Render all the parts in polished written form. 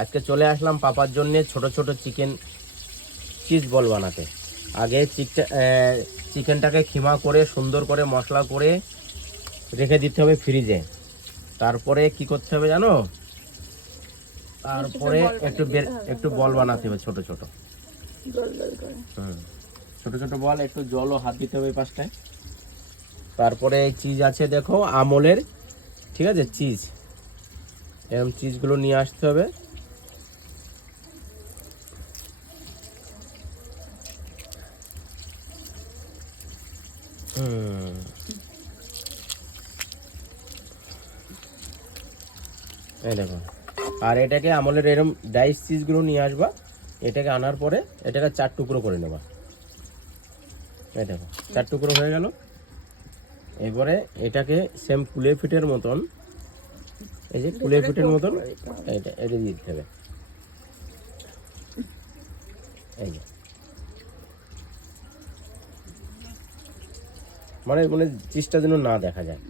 আজকে চলে আসলাম পাপার জন্য ছোট ছোট চিজ বল বানাতে। আগে চিকেনটাকে খিমা করে সুন্দর করে মশলা করে রেখে দিতে হবে ফ্রিজে। তারপরে কি করতে হবে জানো, তারপরে একটু বল বানাতে হবে ছোট ছোট। ছোট ছোট বল, একটু জলও হাত দিতে হবে এই পাশটায়। তারপরে এই চিজ আছে দেখো আমলের, ঠিক আছে, চিজ, এরকম চিজগুলো নিয়ে আসতে হবে। এই দেখো, আর এটাকে আমলের এরকম ডাইস চিজগুলো নিয়ে আসবা। এটাকে আনার পরে এটাকে 4 টুকরো করে নেবা। এই দেখো 4 টুকরো হয়ে গেল। এবারে এটাকে সেম কুলে ফিটের মতন, এই যে কুলে ফিটের মতন এটা দিয়ে দিতে হবে। এই যে মানে চিজটা যেন না দেখা যায়।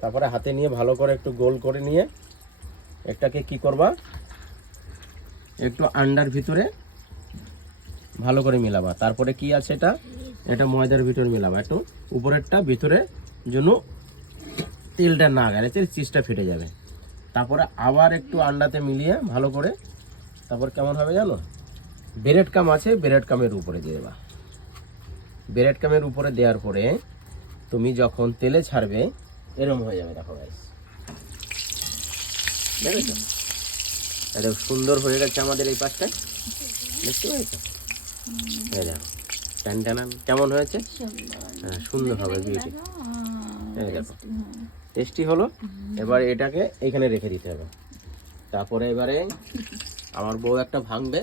তারপরে হাতে নিয়ে ভালো করে একটু গোল করে নিয়ে এটাকে কি করবা, একটু আন্ডার ভিতরে ভালো করে মিলাবা। তারপরে কি আছে, এটা ময়দার ভিতরে মিলাবা, একটু উপরেরটা ভিতরে যেন তেলটা না গেলে চিজটা ফেটে যাবে। তারপরে আবার একটু আন্ডাতে মিলিয়ে ভালো করে, তারপর কেমন হবে জানো, ব্রেড কাম আছে, ব্রেড কামের উপরে দিয়ে দেবা। ব্রেড কামের উপরে দেওয়ার পরে তুমি যখন তেলে ছাড়বে এরকম হয়ে যাবে। দেখো গাইস, দেখেছো এটা সুন্দর হয়ে গেছে আমাদের এই পাশটায়, দেখতে পেয়েছো? এই দেখো টান টানান কেমন হয়েছে, হ্যাঁ সুন্দর হবে, বিউটি। এই দেখো টেস্টি হলো। এবার এটাকে এখানে রেখে দিতে হবে। তারপরে এবারে আমার বউ একটা ভাঙবে।